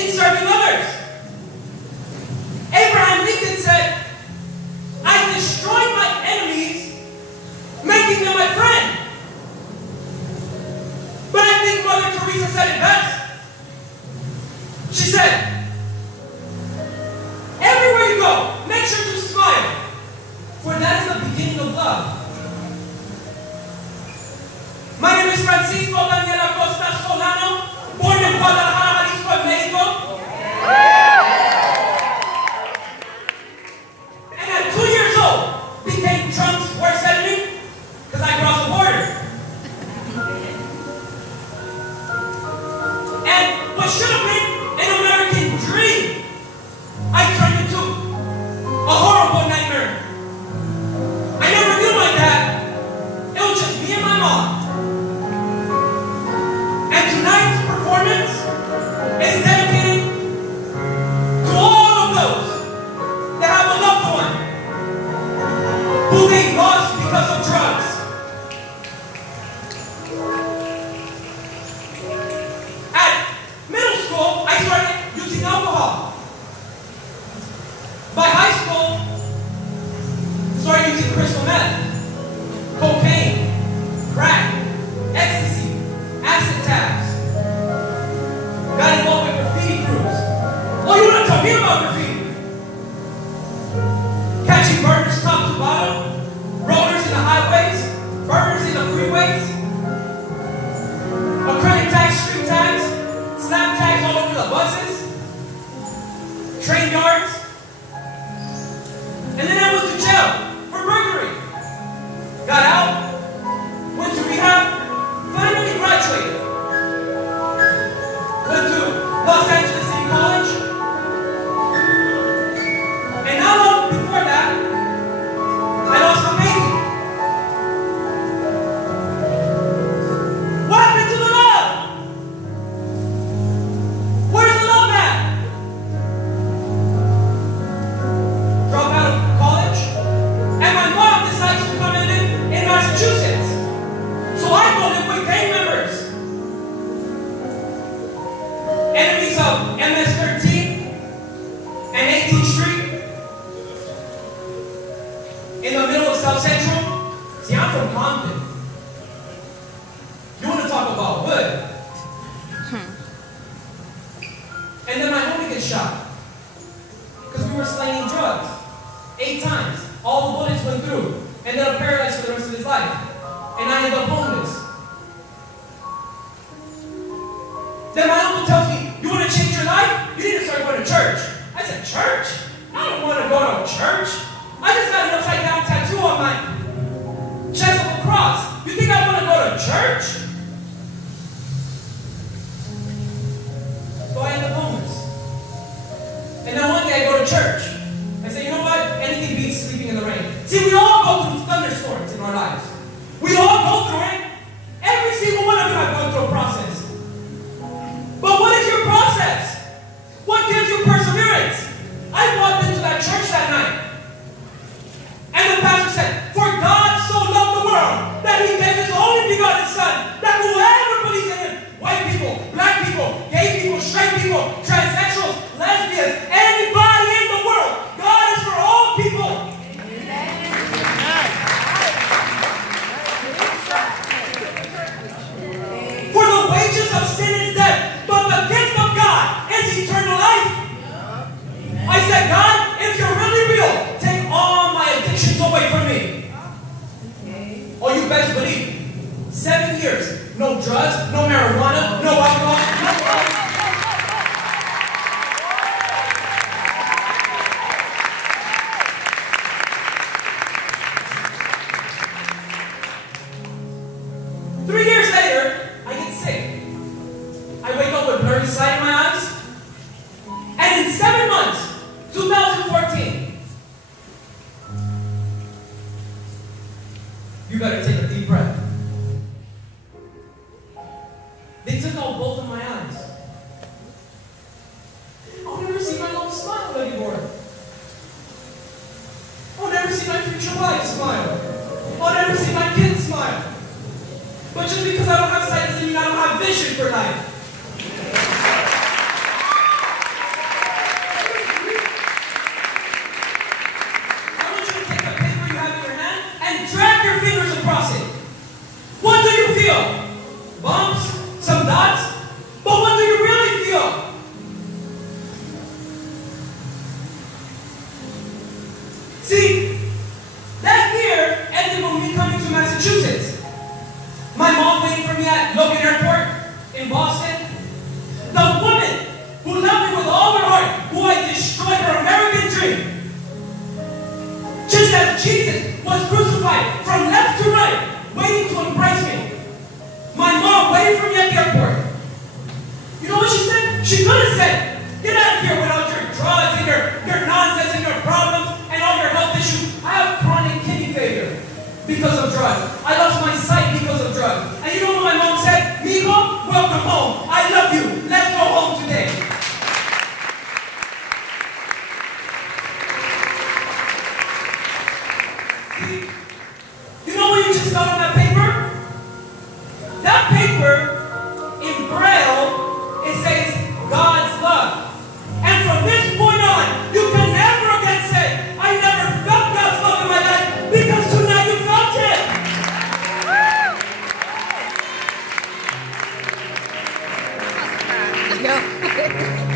in serving others. Abraham Lincoln said, I destroyed my enemies, making them my friend. But I think Mother Teresa said it best. She said, everywhere you go, make sure to smile, for that is the beginning of love. My name is Francisco Daniel Acosta Solano, born in Guadalajara, Jalisco, Mexico. And at 2 years old, became Trump's worst enemy because I crossed the border. And what should have been an American dream, I turned into a horrible nightmare. I never knew my dad. It was just me and my mom. And tonight's performance is dedicated to all of those that have a loved one who they lost because of drugs. At middle school, I started using alcohol. By high school, I started using crystal meth, cocaine, crack, ecstasy, acid tabs. Got involved with graffiti crews. Oh, you want to talk here about graffiti? Catching burners top to bottom, rollers in the highways, burners in the freeways, acrylic tags, street tags, snap tags all over the buses, train yards. And then I went to jail for burglary. Got out, went to rehab, finally graduated. Went to Los Angeles City College. And not long before that, I lost my baby. What happened to the love? Where's the love at? Drop out of college, and my mom decides to come and live in Massachusetts. So I go live with gang members. Enemies of MS-13 and 18th Street. In the middle of South Central. See, I'm from Compton. You want to talk about hood? And then my homie gets shot. Because we were slinging drugs. 8 times. All the bullets went through. Ended up paralyzed for the rest of his life. And I ended up homeless. Then my uncle tells me, you want to change your life? You need to start going to church. I said, church? I don't want to go to church. I just got an upside down tattoo on my chest of a cross. You think I want to go to church? So I end up homeless. And then one day I go to church. I say, you know what? Anything beats sleeping in the rain. See, we all go through thunderstorms in our lives. We all go through it. Every single one of you have gone through a process. But what is your process? What gives you perseverance? I walked into that church that night. And the pastor said, for God so loved the world that he gave his only begotten son, that whoever believes in him, white people, black people, gay people, straight people, transsexuals, lesbians, anybody in the world, God is for all people. For the wages of sin is death, but the gift of God is eternal life. I said, God, if you're really real, take all my addictions away from me. Oh, you best believe. 7 years, no drugs, no marijuana, no alcohol, no drugs. Sight in my eyes, and in 7 months, 2014, you better take a deep breath. They took out both of my eyes. I'll never see my mom smile anymore. I'll never see my future wife smile. I'll never see my kids smile. But just because I don't have sight doesn't mean I don't have vision for life. because of drugs. I lost my sight because of drugs. And you know what my mom said? Mijo, welcome home. I love you. Let's go home today. See? You know what you just got on that paper? That paper, in Braille, it says God's love. And from this point on, you can never again say, I never felt God's love in my life, because tonight you felt it. Go.